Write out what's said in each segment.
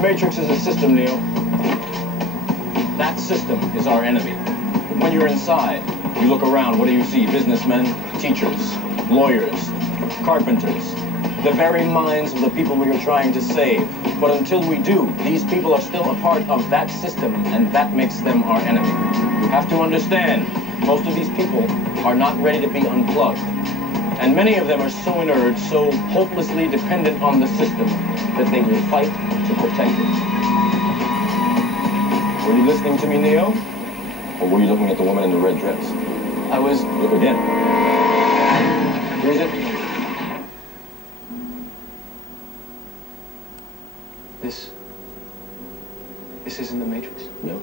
The Matrix is a system, Neo. That system is our enemy. But when you're inside, you look around, what do you see? Businessmen, teachers, lawyers, carpenters, the very minds of the people we are trying to save. But until we do, these people are still a part of that system, and that makes them our enemy. You have to understand, most of these people are not ready to be unplugged. And many of them are so inert, so hopelessly dependent on the system, that they will fight to protect it. Were you listening to me, Neo? Or were you looking at the woman in the red dress? I was... Look again. Here's it. This isn't the Matrix? No.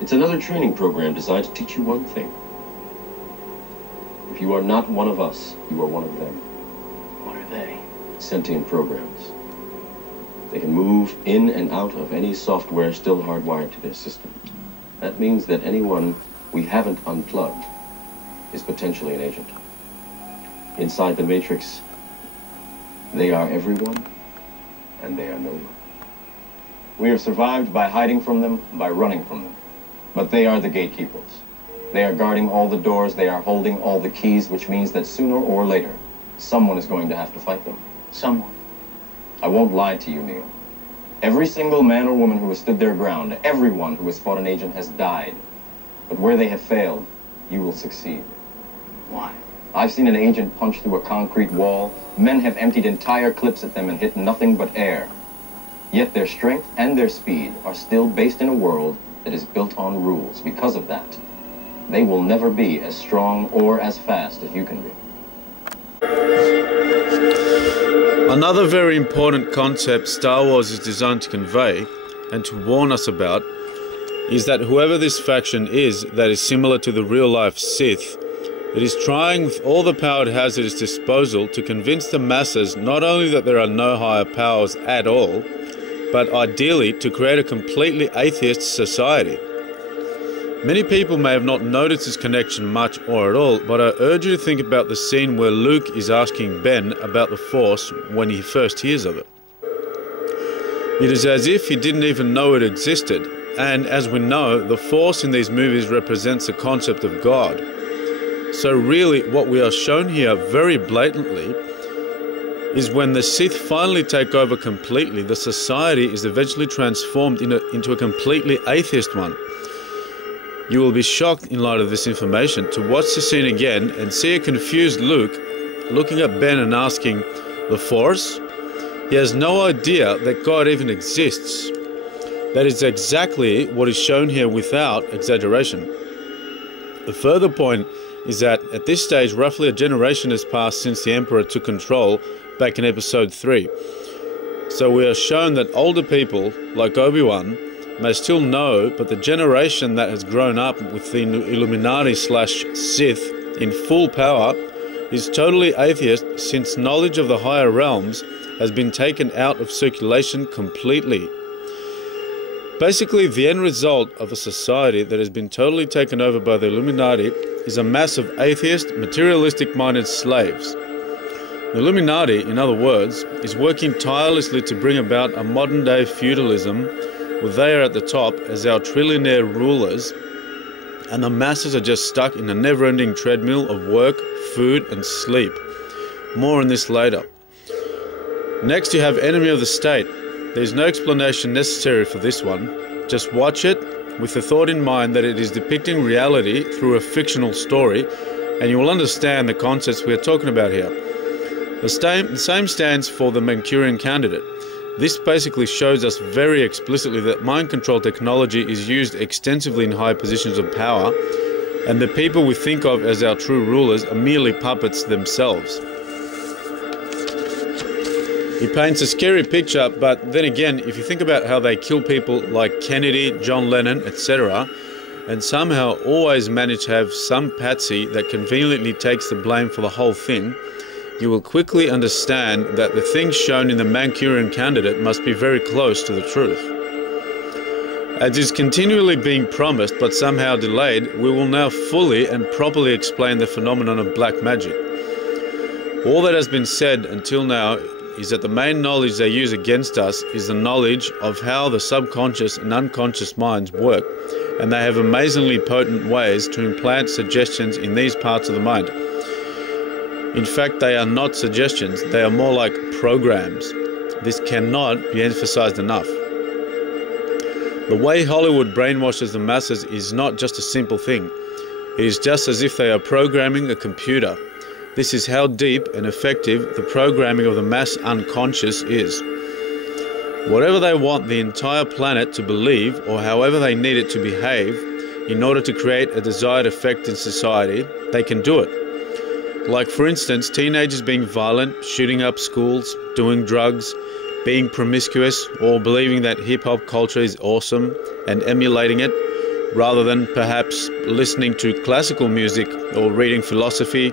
It's another training program designed to teach you one thing. If you are not one of us, you are one of them. What are they? Sentient programs. They can move in and out of any software still hardwired to their system. That means that anyone we haven't unplugged is potentially an agent. Inside the Matrix, they are everyone, and they are no one. We have survived by hiding from them, by running from them. But they are the gatekeepers. They are guarding all the doors, they are holding all the keys, which means that sooner or later, someone is going to have to fight them. Someone. I won't lie to you, Neo. Every single man or woman who has stood their ground, everyone who has fought an agent has died. But where they have failed, you will succeed. Why? I've seen an agent punch through a concrete wall. Men have emptied entire clips at them and hit nothing but air. Yet their strength and their speed are still based in a world that is built on rules. Because of that, they will never be as strong or as fast as you can be. Another very important concept Star Wars is designed to convey and to warn us about is that whoever this faction is that is similar to the real-life Sith, it is trying with all the power it has at its disposal to convince the masses not only that there are no higher powers at all, but ideally to create a completely atheist society. Many people may have not noticed this connection much or at all, but I urge you to think about the scene where Luke is asking Ben about the Force when he first hears of it. It is as if he didn't even know it existed, and as we know, the Force in these movies represents the concept of God. So really, what we are shown here very blatantly is when the Sith finally take over completely, the society is eventually transformed into a completely atheist one. You will be shocked in light of this information to watch the scene again and see a confused Luke looking at Ben and asking, "The Force?" He has no idea that God even exists. That is exactly what is shown here without exaggeration. The further point is that at this stage roughly a generation has passed since the Emperor took control back in episode 3. So we are shown that older people, like Obi-Wan, may still know, but the generation that has grown up with the Illuminati/Sith in full power is totally atheist, since knowledge of the higher realms has been taken out of circulation completely. Basically, the end result of a society that has been totally taken over by the Illuminati is a mass of atheist, materialistic-minded slaves. The Illuminati, in other words, is working tirelessly to bring about a modern-day feudalism, where they are at the top as our trillionaire rulers, and the masses are just stuck in a never-ending treadmill of work, food, and sleep. More on this later. Next, you have Enemy of the State. There's no explanation necessary for this one. Just watch it with the thought in mind that it is depicting reality through a fictional story, and you will understand the concepts we are talking about here. The same stands for the Manchurian Candidate. This basically shows us very explicitly that mind control technology is used extensively in high positions of power, and the people we think of as our true rulers are merely puppets themselves. He paints a scary picture, but then again, if you think about how they kill people like Kennedy, John Lennon, etc., and somehow always manage to have some patsy that conveniently takes the blame for the whole thing, you will quickly understand that the things shown in the Manchurian Candidate must be very close to the truth. As is continually being promised but somehow delayed, we will now fully and properly explain the phenomenon of black magic. All that has been said until now is that the main knowledge they use against us is the knowledge of how the subconscious and unconscious minds work, and they have amazingly potent ways to implant suggestions in these parts of the mind. In fact, they are not suggestions, they are more like programs. This cannot be emphasized enough. The way Hollywood brainwashes the masses is not just a simple thing. It is just as if they are programming a computer. This is how deep and effective the programming of the mass unconscious is. Whatever they want the entire planet to believe, or however they need it to behave, in order to create a desired effect in society, they can do it. Like, for instance, teenagers being violent, shooting up schools, doing drugs, being promiscuous, or believing that hip-hop culture is awesome and emulating it, rather than perhaps listening to classical music or reading philosophy,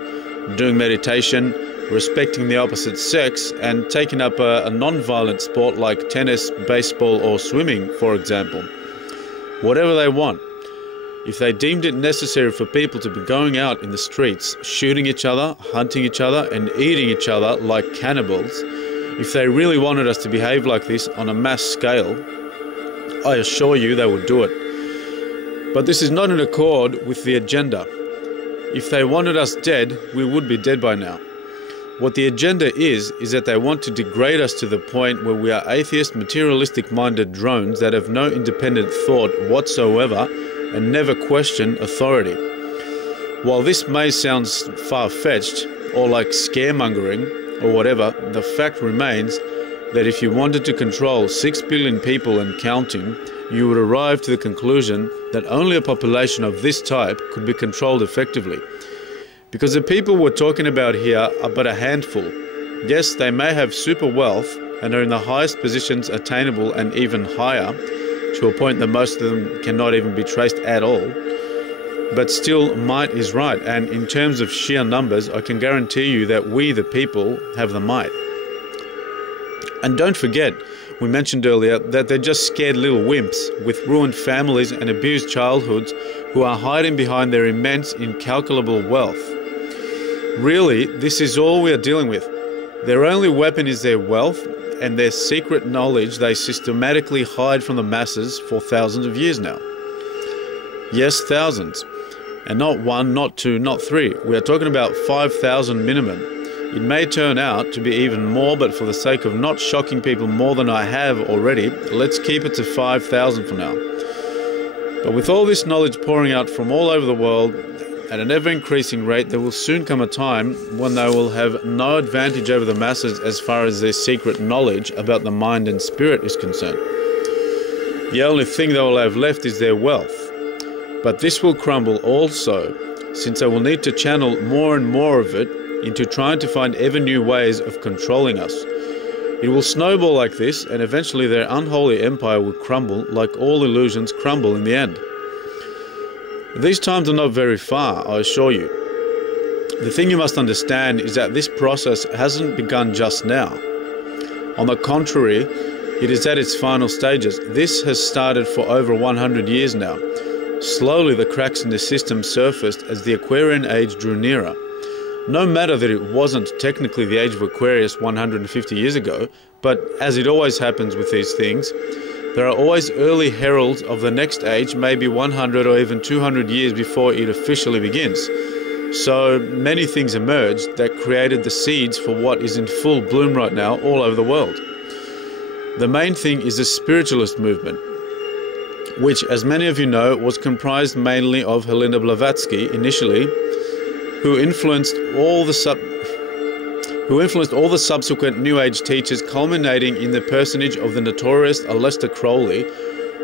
doing meditation, respecting the opposite sex, and taking up a non-violent sport like tennis, baseball, or swimming, for example. Whatever they want. If they deemed it necessary for people to be going out in the streets, shooting each other, hunting each other, and eating each other like cannibals, if they really wanted us to behave like this on a mass scale, I assure you they would do it. But this is not in accord with the agenda. If they wanted us dead, we would be dead by now. What the agenda is that they want to degrade us to the point where we are atheist, materialistic-minded drones that have no independent thought whatsoever and never question authority. While this may sound far-fetched or like scaremongering or whatever, the fact remains that if you wanted to control 6 billion people and counting, you would arrive to the conclusion that only a population of this type could be controlled effectively. Because the people we're talking about here are but a handful. Yes, they may have super wealth and are in the highest positions attainable and even higher, to a point that most of them cannot even be traced at all. But still, might is right, and in terms of sheer numbers, I can guarantee you that we, the people, have the might. And don't forget, we mentioned earlier that they're just scared little wimps with ruined families and abused childhoods who are hiding behind their immense, incalculable wealth. Really, this is all we are dealing with. Their only weapon is their wealth and their secret knowledge they systematically hide from the masses for thousands of years now. Yes, thousands. And not one, not two, not three. We are talking about 5,000 minimum. It may turn out to be even more, but for the sake of not shocking people more than I have already, let's keep it to 5,000 for now. But with all this knowledge pouring out from all over the world at an ever-increasing rate, there will soon come a time when they will have no advantage over the masses as far as their secret knowledge about the mind and spirit is concerned. The only thing they will have left is their wealth. But this will crumble also, since they will need to channel more and more of it into trying to find ever new ways of controlling us. It will snowball like this, and eventually their unholy empire will crumble like all illusions crumble in the end. These times are not very far, I assure you. The thing you must understand is that this process hasn't begun just now. On the contrary, it is at its final stages. This has started for over 100 years now. Slowly the cracks in the system surfaced as the Aquarian age drew nearer. No matter that it wasn't technically the age of Aquarius 150 years ago, but as it always happens with these things, there are always early heralds of the next age, maybe 100 or even 200 years before it officially begins. So many things emerged that created the seeds for what is in full bloom right now all over the world. The main thing is the spiritualist movement, which, as many of you know, was comprised mainly of Helena Blavatsky initially, who influenced all the subsequent New Age teachers, culminating in the personage of the notorious Aleister Crowley,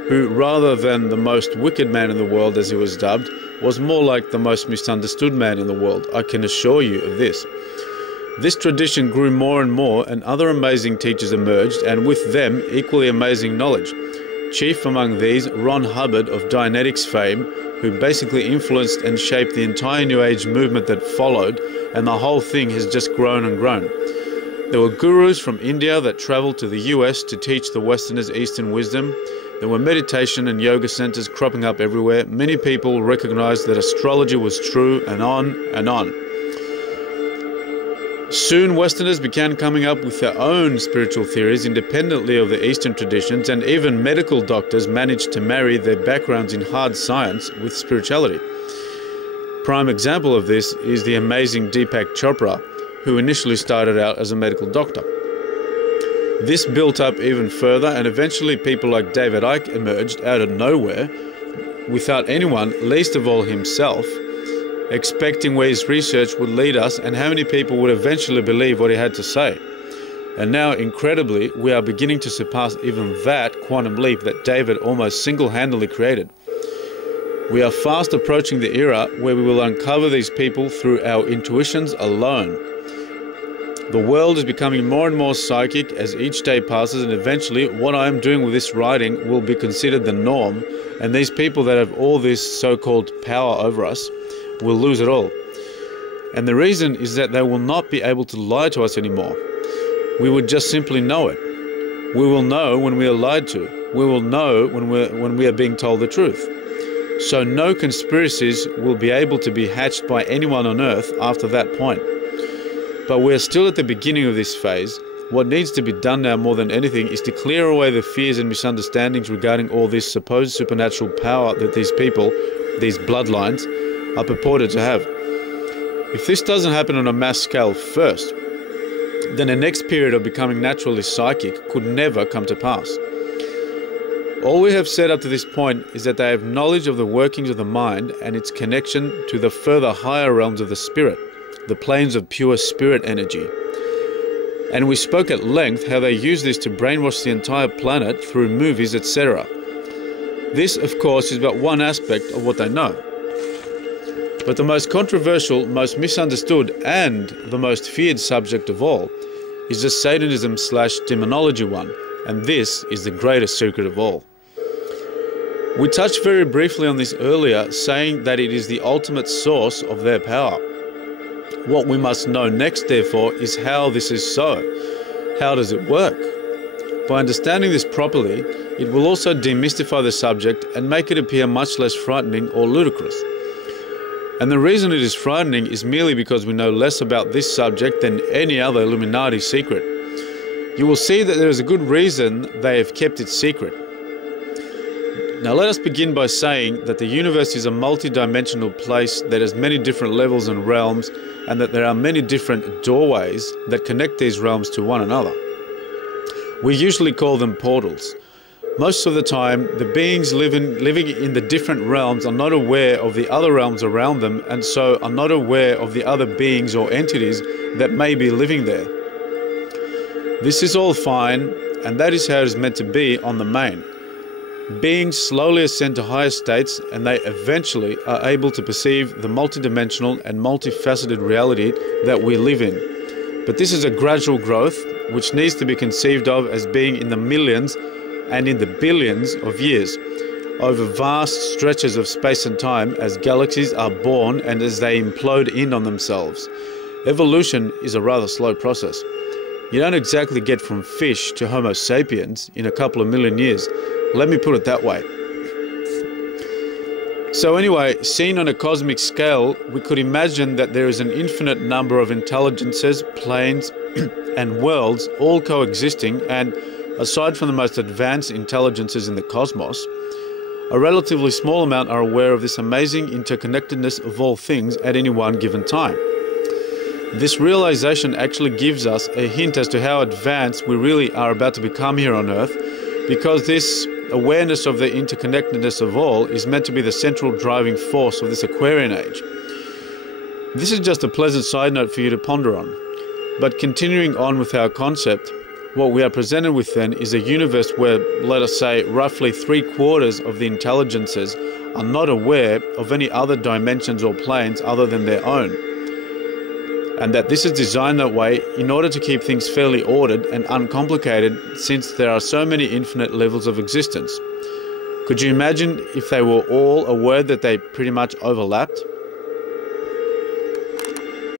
who, rather than the most wicked man in the world as he was dubbed, was more like the most misunderstood man in the world. I can assure you of this. This tradition grew more and more, and other amazing teachers emerged, and with them equally amazing knowledge. Chief among these, Ron Hubbard of Dianetics fame, who basically influenced and shaped the entire New Age movement that followed, and the whole thing has just grown and grown. There were gurus from India that traveled to the US to teach the Westerners Eastern wisdom. There were meditation and yoga centers cropping up everywhere. Many people recognized that astrology was true, and on and on. Soon Westerners began coming up with their own spiritual theories independently of the Eastern traditions, and even medical doctors managed to marry their backgrounds in hard science with spirituality. Prime example of this is the amazing Deepak Chopra, who initially started out as a medical doctor. This built up even further, and eventually people like David Icke emerged out of nowhere, without anyone, least of all himself, expecting where his research would lead us and how many people would eventually believe what he had to say. And now, incredibly, we are beginning to surpass even that quantum leap that David almost single-handedly created. We are fast approaching the era where we will uncover these people through our intuitions alone. The world is becoming more and more psychic as each day passes, and eventually what I am doing with this writing will be considered the norm, and these people that have all this so-called power over us will lose it all. And the reason is that they will not be able to lie to us anymore. We would just simply know it. We will know when we are lied to. We will know when we are being told the truth. So no conspiracies will be able to be hatched by anyone on earth after that point. But we're still at the beginning of this phase. What needs to be done now more than anything is to clear away the fears and misunderstandings regarding all this supposed supernatural power that these people, these bloodlines, are purported to have. If this doesn't happen on a mass scale first, then the next period of becoming naturally psychic could never come to pass. All we have said up to this point is that they have knowledge of the workings of the mind and its connection to the further higher realms of the spirit, the planes of pure spirit energy. And we spoke at length how they use this to brainwash the entire planet through movies, etc. This, of course, is but one aspect of what they know. But the most controversial, most misunderstood, and the most feared subject of all is the Satanism/demonology one, and this is the greatest secret of all. We touched very briefly on this earlier, saying that it is the ultimate source of their power. What we must know next, therefore, is how this is so. How does it work? By understanding this properly, it will also demystify the subject and make it appear much less frightening or ludicrous. And the reason it is frightening is merely because we know less about this subject than any other Illuminati secret. You will see that there is a good reason they have kept it secret. Now let us begin by saying that the universe is a multi-dimensional place that has many different levels and realms, and that there are many different doorways that connect these realms to one another. We usually call them portals. Most of the time, the beings living in the different realms are not aware of the other realms around them, and so are not aware of the other beings or entities that may be living there. This is all fine, and that is how it is meant to be on the main. Beings slowly ascend to higher states, and they eventually are able to perceive the multidimensional and multifaceted reality that we live in. But this is a gradual growth, which needs to be conceived of as being in the millions and in the billions of years, over vast stretches of space and time, as galaxies are born and as they implode in on themselves. Evolution is a rather slow process. You don't exactly get from fish to Homo sapiens in a couple of million years. Let me put it that way. So anyway, seen on a cosmic scale, we could imagine that there is an infinite number of intelligences, planes, and worlds all coexisting, and aside from the most advanced intelligences in the cosmos, a relatively small amount are aware of this amazing interconnectedness of all things at any one given time. This realization actually gives us a hint as to how advanced we really are about to become here on Earth, because this awareness of the interconnectedness of all is meant to be the central driving force of this Aquarian age. This is just a pleasant side note for you to ponder on. But continuing on with our concept, what we are presented with then is a universe where, let us say, roughly 3/4 of the intelligences are not aware of any other dimensions or planes other than their own. And that this is designed that way in order to keep things fairly ordered and uncomplicated, since there are so many infinite levels of existence. Could you imagine if they were all aware that they pretty much overlapped?